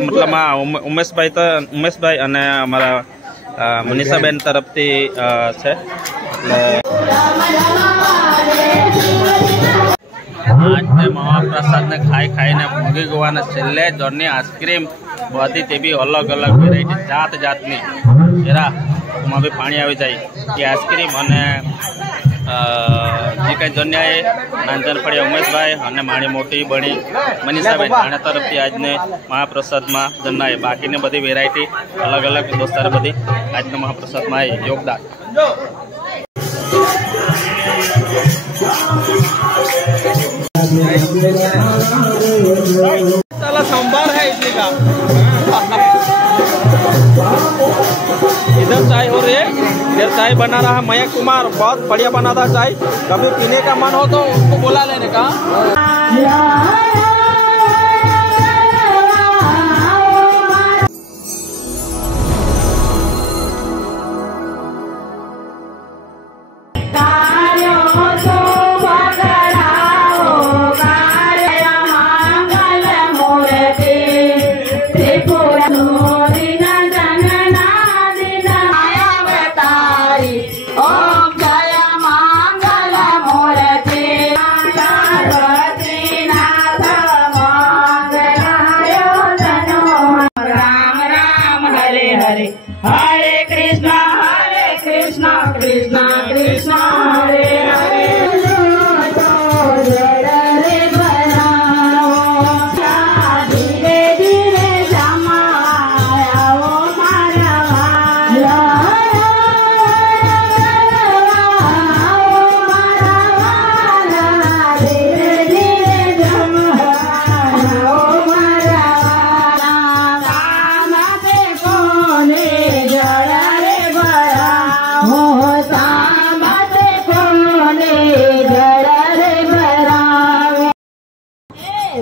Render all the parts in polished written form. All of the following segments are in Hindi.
मतलब उमेश भाई अने अमरा मनीषाबेन तरफथी छे। आज महाप्रसाद ने खाई ने भोगी गवा ने छेल्ले जोरनी आइसक्रीम बधी ते भी अलग अलग वेरायटी जात जातनी जरा भी पानी आई जाए ये आइसक्रीम अने जी कई जन्याए नांजनफड़ी उमेश भाई अने माणी मोटी बनी मनीषाबेन आने तरफथी आज ने महाप्रसाद में जनाए बाकी ने बधी वेरायटी अलग अलग दोस्तार बधी आज महाप्रसाद में योगदान। संभार है इडली का। इधर चाय हो रही है, इधर चाय बना रहा है मयंक कुमार, बहुत बढ़िया बनाता चाय। कभी पीने का मन हो तो उसको बोला लेने का। हरे कृष्णा कृष्णा कृष्णा हरे हरे। धीरे धीरे जमाओ धीरे धीरे जमाओ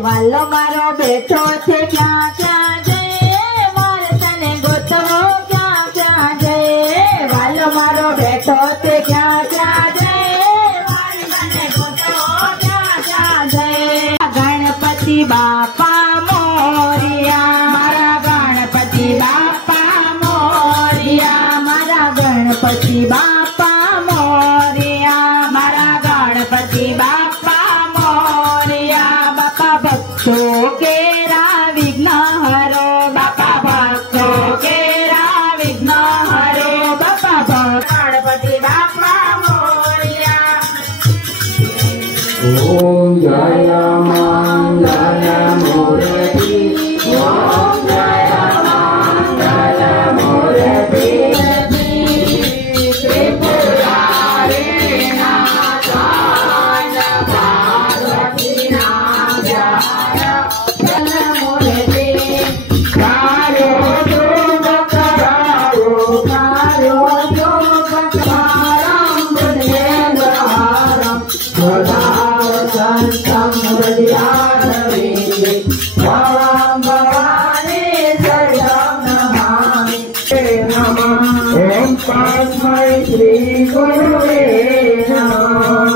वालो मारो बैठो थे क्या क्या जय मारे तने गोतवो क्या क्या जय वालो मारो बैठो थे क्या क्या जय मारे तने गोतवो क्या क्या जय। गणपति बापा मोरिया मारा गणपति बापा मोरिया मारा गणपति बापा मोरिया मारा गणपति बापा मोरिया। बापा भक्तों केरा विघ्न हरो बापा भक्तों केरा विघ्न हरो बापा गणपति बापा मोरिया। ओम जय मंगल मूर्ति ओम जय मंगल मूर्ति त्रिपुरारी नाथाय पार्वती नाथाय मूर्ति कारो दुख करारो कारो दुख कराम बुद्धेन्द्रहारम गोदार संतम हृदयाधरी भवं भवानी शरणं नमामि। ओम तस्मै श्री गुरुवे नमः।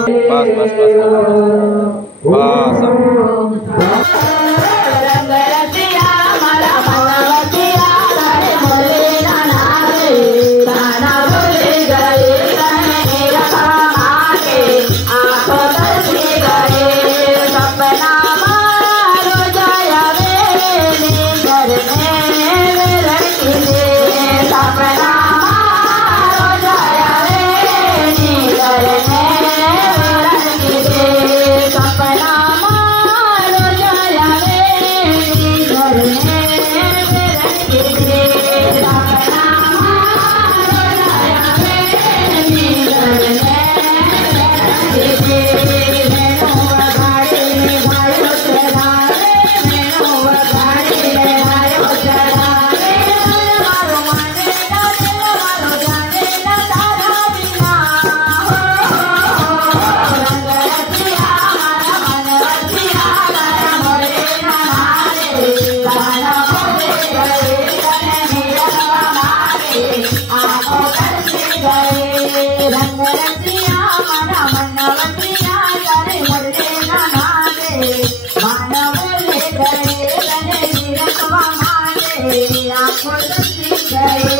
रंगरतिया मना मनवतिया करे मुरले ना नागे मानव ले गए तने नीरतवा माए आंखों दर्शी गए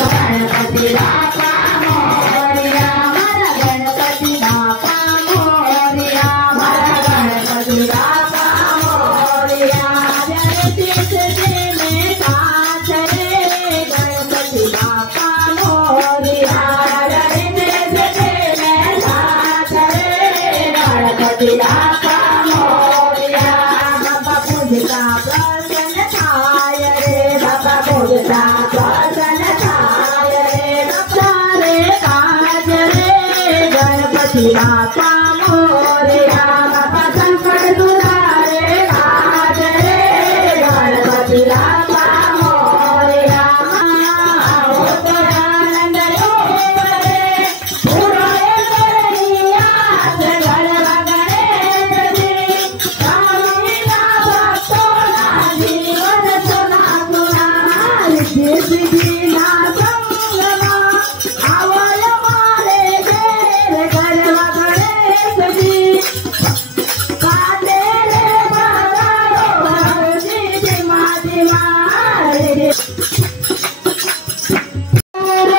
गणपति बापा मोरिया मारा गणपति बापा मोरिया मारा गणपति बापा मोरिया जय तीर्थ में साथ रे गणपति बापा मोरिया जय तीर्थ में साथ रे गणपति बापा मोरिया बाबा पूजता प्रसन्न थाय रे बाबा पूजता प्रसन्न थाय रे सारे काज रे गणपति बापा मोरिया बाबा संकट दुरारे काज रे गणपति बापा मोरिया आनंद रे पूरा करिया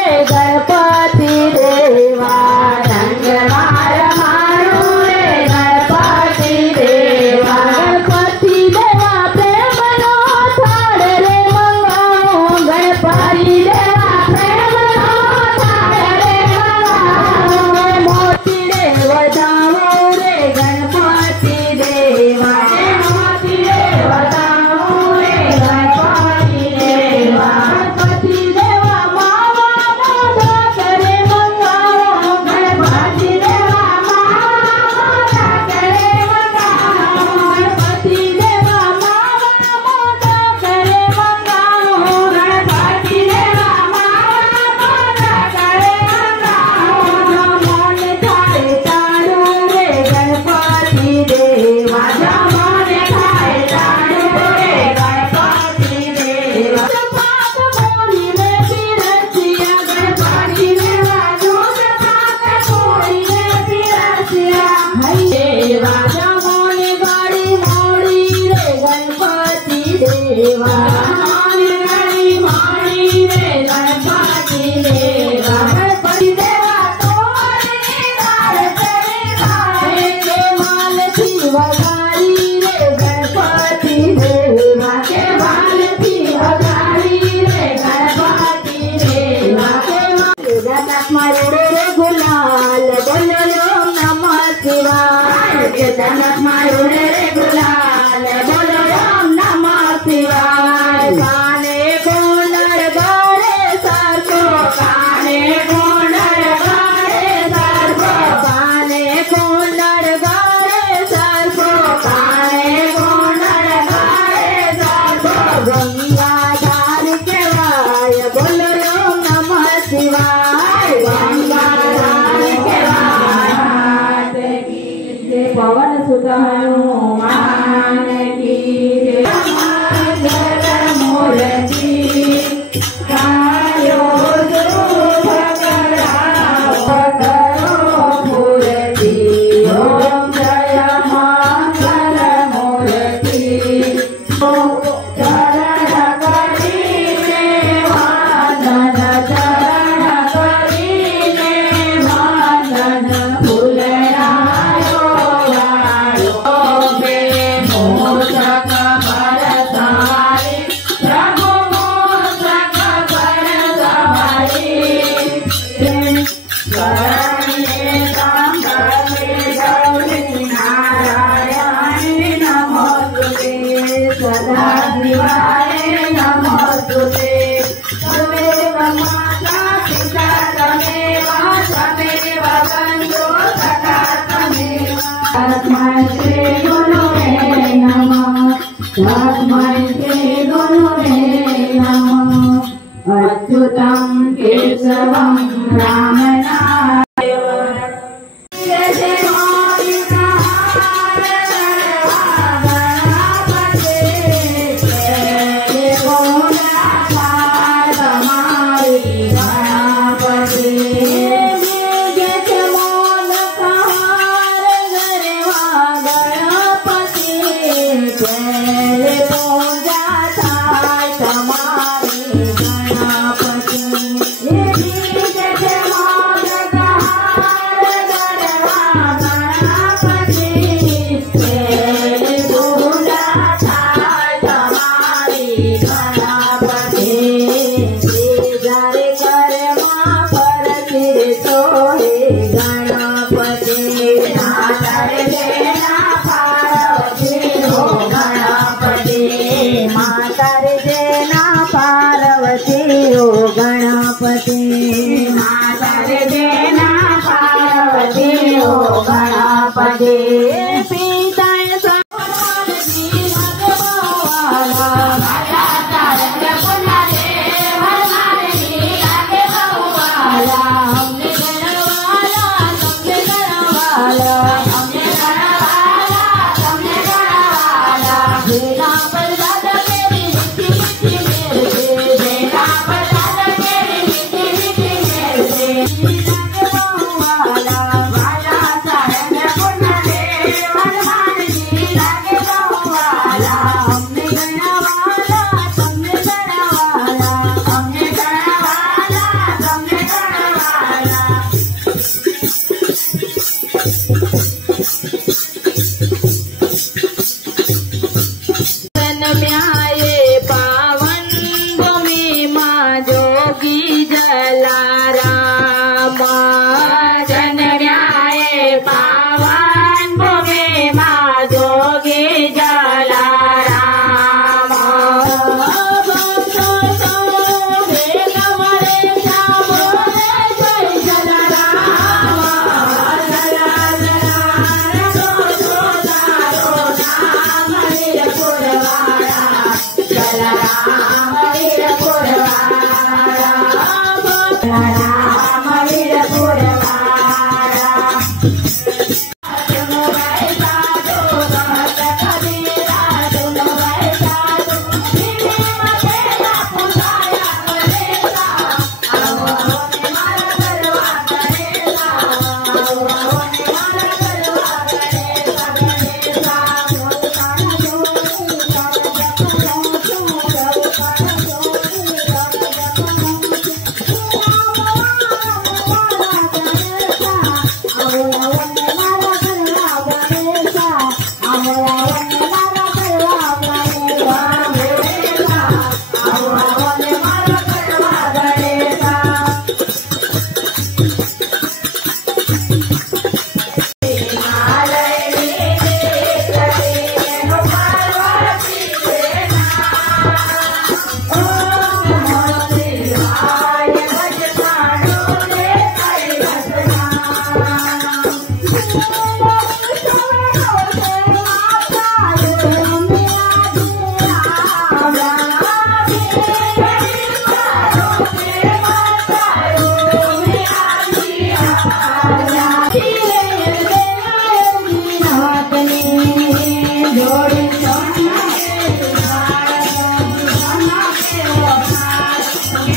गणपति देवा रंग मार मारू रे गणपति देवा गणपति देवा प्रेम नो थाड़ रे मंगाओ गणपति देवा प्रेम नो थाड़ रे मंगाओ मोती रे वधाओ रे गणपति देवा मोती रे वधाओ रे गणपति देवा गणपति देवा मावा मोदा करे मंगाओ गणपति देवा मावा मोदा करे मंगाओ गणपति देवा मावा मोदा करे मंगाओ गणपति देवा मावा मोदा करे मंगाओ मन थाए तारू रे गणपति देवा मन थाए तारू रे गणपति देवा पाप मोरी रे पिरसिया गणपति देवा जोत पाप मोरी रे पिरसिया हई देवा मन गाड़ी मोरी रे गणपति देवा मन गाड़ी मोरी रे गणपति देवा गणपति देवा तोरे दार करे खाए के माल थी वगारी रे गणपति देवा के माल थी वगारी रे गणपति देवा के माल जगत मारो रे गुलाल बोलो ओम नमः शिवाय के जगत मारो रे गुलाल बोलो ओम नमः शिवाय काने गोंडर गारे सर को काने गोंडर गारे सर को काने गोंडर गारे सर को काने गोंडर गारे सर को गंगा धार के वाय बोलो ओम नमः शिवाय गंगा धार के वाय पवन सुत हनुमान की मूर्ति कायो मूर्ति ओम जय मंगल मूर्ति चरण देना पार्वती ओ गणपति माता रे देना पार्वती ओ गणपति पिता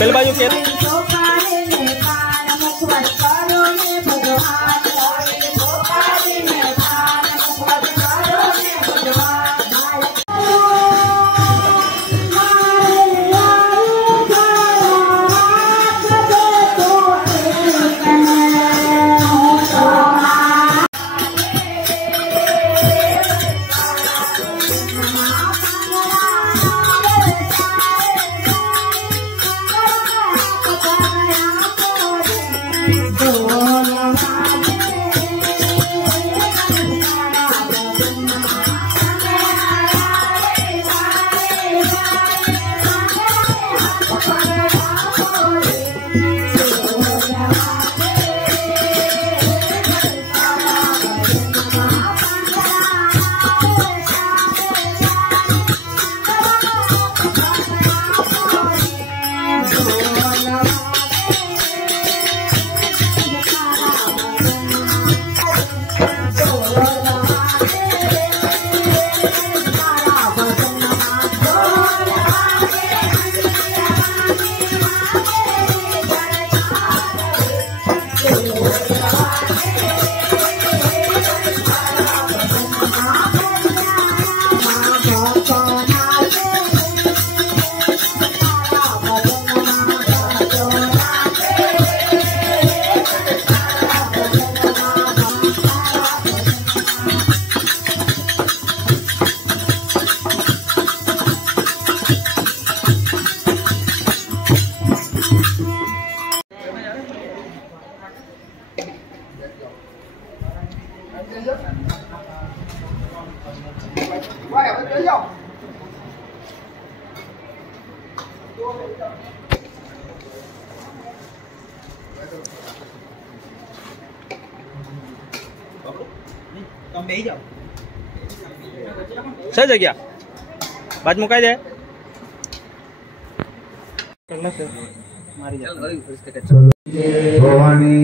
પેલી બાજુ કે Bye. सही जगह बाज मुकाई दे भवानी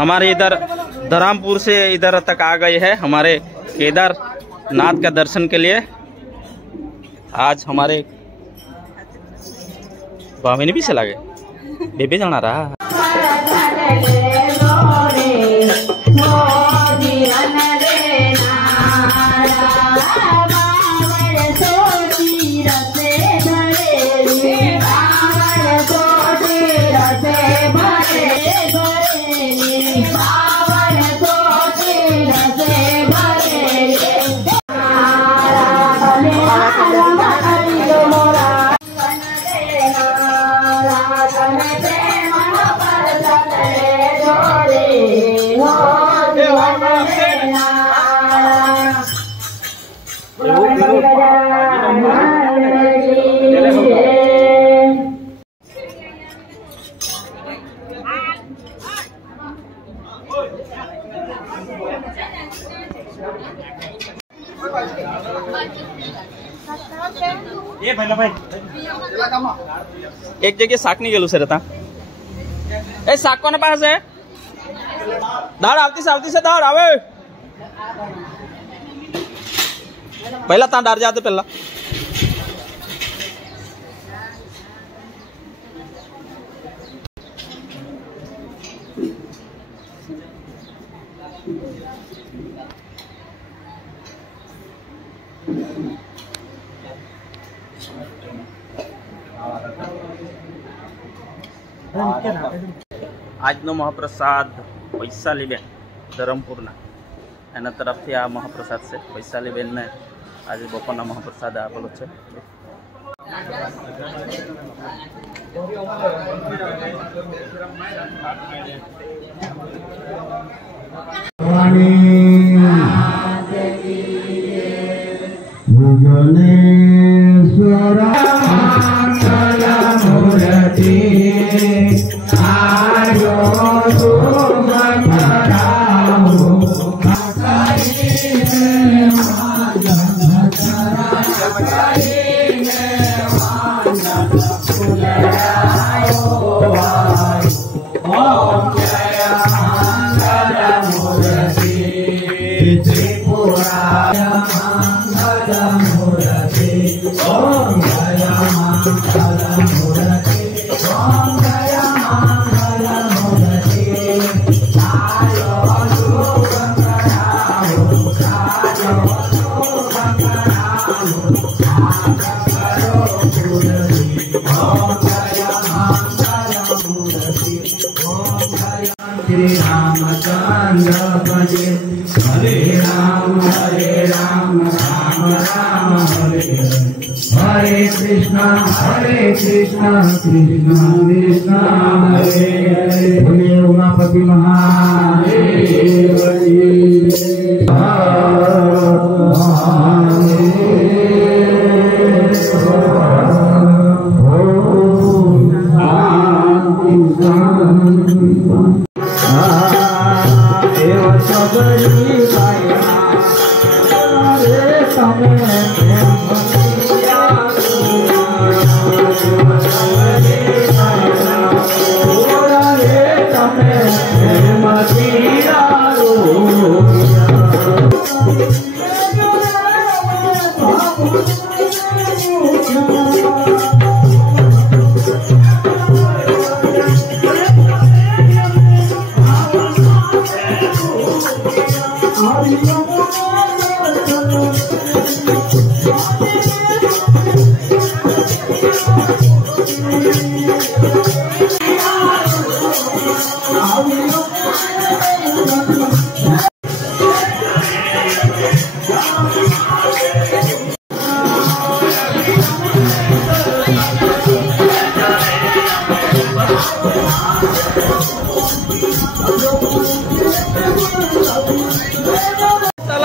हमारे इधर धरामपुर से इधर तक आ गए हैं हमारे केदारनाथ का दर्शन के लिए। आज हमारे भामिनी भी चला गए बेबे जाना रहा। ये भाई भाई एक जगह शाक नहीं गेलू सर आता ए शाक कोना पास है दाड़ आवती से दाड़ आवे पहला ता डर जाते पहला આજનો મહાપ્રસાદ વૈશાલીબેન ધરમપુરના એના તરફથી આ મહાપ્રસાદ છે। વૈશાલીબેનને આજે બપોરના મહાપ્રસાદ આપેલો છે। Hare श्री रामचंद्र भजे हरे राम राम राम हरे हरे कृष्ण कृष्ण कृष्ण हरे हरे बोले उमापति महादेव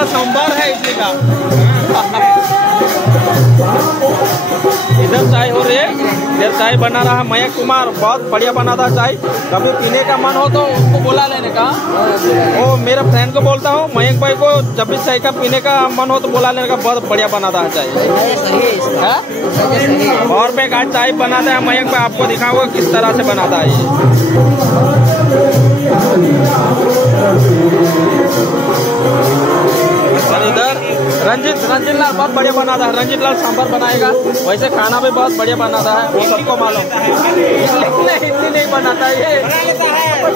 सांभर है इडली का। इधर चाय हो रही है, इधर चाय बना रहा मयंक कुमार, बहुत बढ़िया बनाता चाय। कभी पीने का मन हो तो उसको बुला लेने का। वो मेरे फ्रेंड को बोलता हूँ, मयंक भाई को जब भी चाय का पीने का मन हो तो बुला लेने का, बहुत बढ़िया बनाता है चाय। और पे आज चाय बनाता है मयंक भाई, आपको दिखाऊंगा किस तरह से बनाता है ये। इधर रंजीत लाल बहुत बढ़िया बनाता है। रंजीत लाल सांभर बनाएगा, वैसे खाना भी बहुत बढ़िया बनाता है, वो सबको मालूम। इडली नहीं बनाता है ये,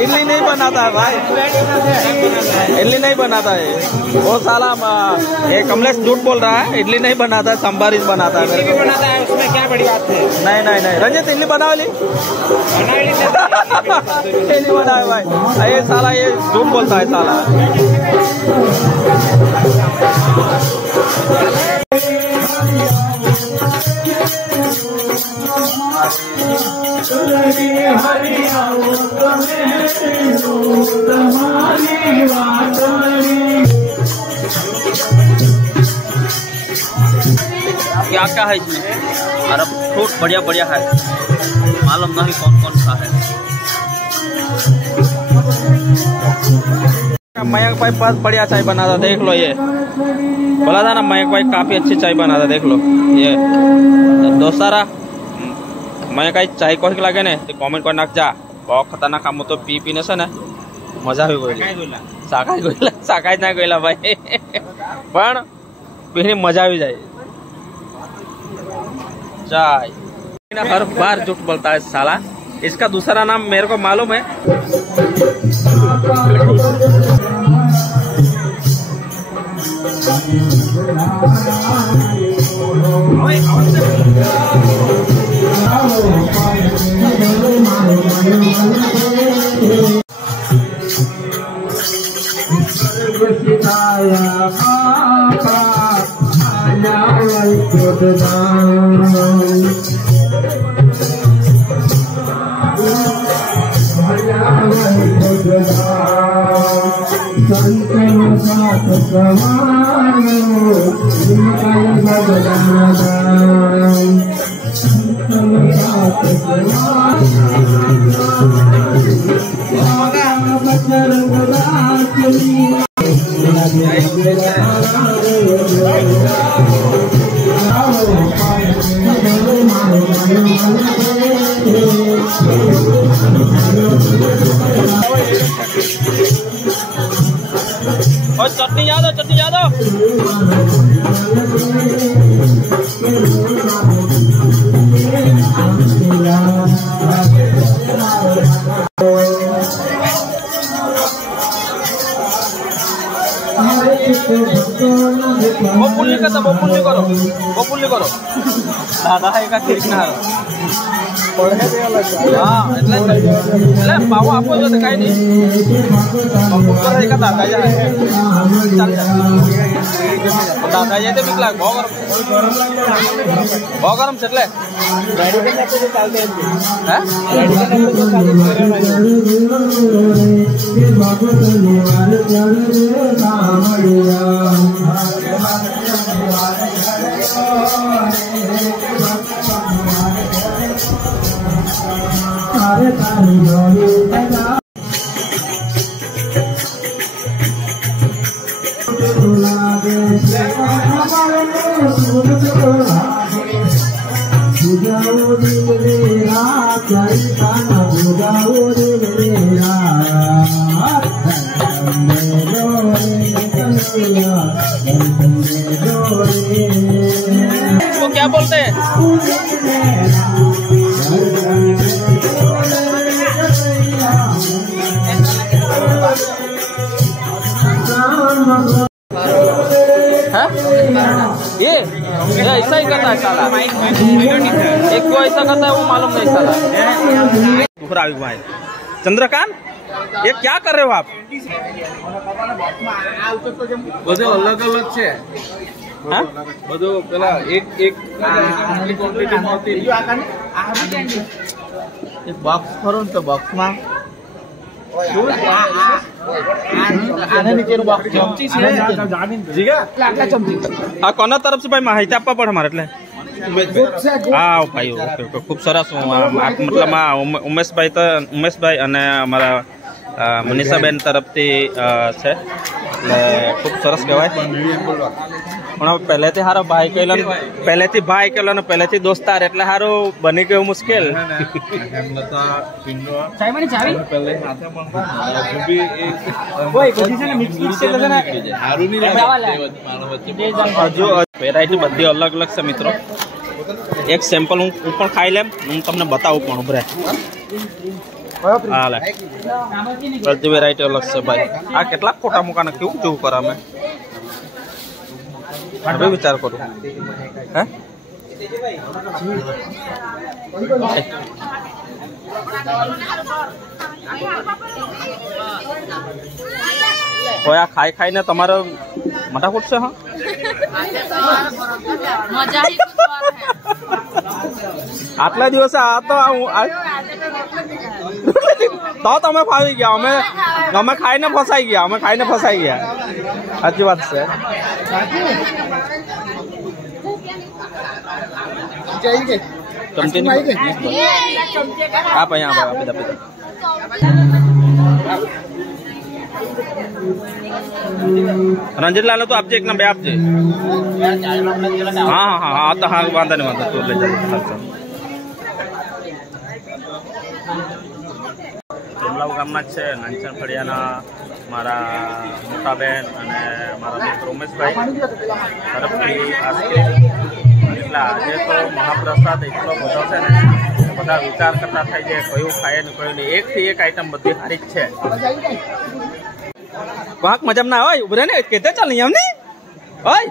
इडली नहीं बनाता है भाई, इडली नहीं बनाता है वो साला। ये कमलेश झूठ बोल रहा है, इडली नहीं बनाता है, सांभर ही बनाता है। बनाता है उसमें क्या बड़ी बात है। नहीं रंजीत इडली बना ली नहीं बनाए भाई, ये साला ये झूठ बोलता है साला। क्या क्या है इसमें? अरे फ्रूट बढ़िया है, मालूम नहीं कौन सा है। मयंक भाई बहुत बढ़िया चाय बनाता, देख लो। ये बोला था ना मयंक भाई काफी अच्छी चाय बनाता, देख लो। ये दोस्तारा मयंक भाई चाय को लगे ने तो कमेंट करना जा, बहुत खतरनाक काम तो पीने से ना मजा भी साकाय ना गईला भाई पण पीने मजा भी जाए। चाय हर बार झूठ बोलता है साला, इसका दूसरा नाम मेरे को मालूम है। और चटनी याद हो, चटनी याद हो। वो पुल्ली करता, वो पुल्ली करो, वो पुल्ली करो। दादा है का ठीक ना हाँ એટલે પાવો આપો તો કઈ નહીં ઉપર એક દાદા જાય દાદા જાય તો બીક લાગે બહુ ગરમ છે એટલે वो क्या बोलते हैं ये ऐसा ही करता है साला एक को ऐसा करता है वो मालूम नहीं साला दूसरा भाई चंद्रकांत ये क्या कर रहे हो आप બધું અલગ અલગ છે हाँ બધું પેલા એક એક ક્વોન્ટિટી મળતી એક બોક્સ ખરો ને તો બોક્સમાં આને નીચેનું બોક્સ ચમચી છે જીગા આટલા ચમચી આ કોના તરફ से भाई માહિતી આપવા પડે મારે એટલે હા ભાઈ ઓકે ખૂબ સરસ મતલબ ઉમેશભાઈ અને અમારા મનીષાબેન તરફથી છે એટલે ખૂબ સરસ કહેવાય પણ પહેલેથી સારો ભાઈ કહેલો પહેલેથી ભાઈ કહેલો ને પહેલેથી દોસ્તાર એટલે સારું બની ગયું મુશ્કેલ વેરાયટી બધી અલગ અલગ છે મિત્રો એક સેમ્પલ હું પણ ખાઈ લેમ હું તમને બતાવું પણ ઉભરે હા લે બધી વેરાયટી અલગ છે ભાઈ આ કેટલાક ખોટા મુકાને કેવું જેવું કરે અમે હવે વિચાર કરું હે કોઈ આ ખાઈ ખાઈને તમારો મટાફૂટ છે હા આટલા દિવસે આ તો તો તમે ફાવી ગયા અમે ખાઈને ફસાઈ ગયા સાચી વાત છે ચમચી હા ભાઈ હા ભાઈ આપી રંજીતલાલ તો આપજે એક ના બે આપજે હા હા હા તો હા વાંધા નહીં વાંધો તું લઈ જાય જમલાવ ગામના જ છે નાનચણ ફળિયાના મારા મોટાબેન અને મારા મિત્ર ઉમેશભાઈ તરફથી એટલે આજે તો મહાપ્રસાદ એટલો બધો છે ને બધા વિચાર કરતા થાય છે કયું ખાય ને કયું નહીં એકથી એક આઈટમ બધી સારી જ છે વાંક મજામ ના હોય ઉભરે ને કેતે ચાલ નહીં એમની હોય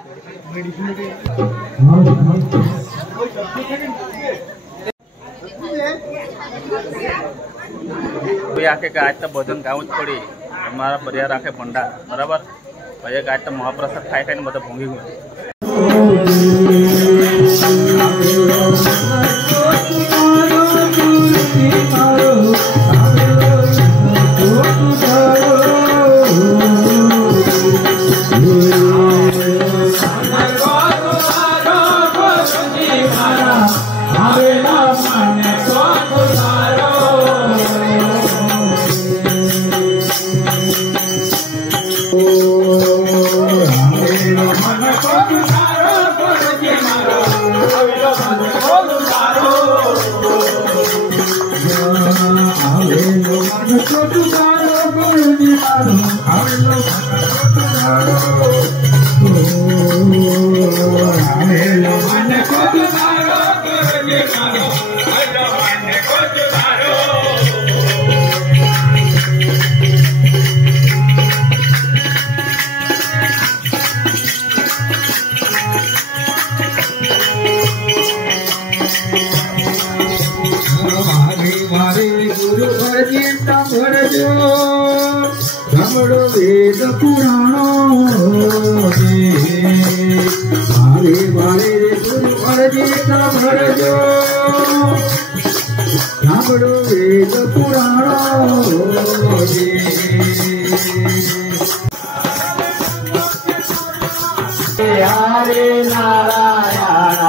આખે કે આજ તો ભોજન ગાવું જ પડી અમારા પરિવાર આખે ભંડાર બરાબર પછી આજ તો મહાપ્રસાદ ખાઈ ખાઈને બધા ભોંગી ગયું धमड़ो वेद पुराणो भारे भारे गुरु अर्जित भरजो धमड़ो वेद पुराणो हरे नारायण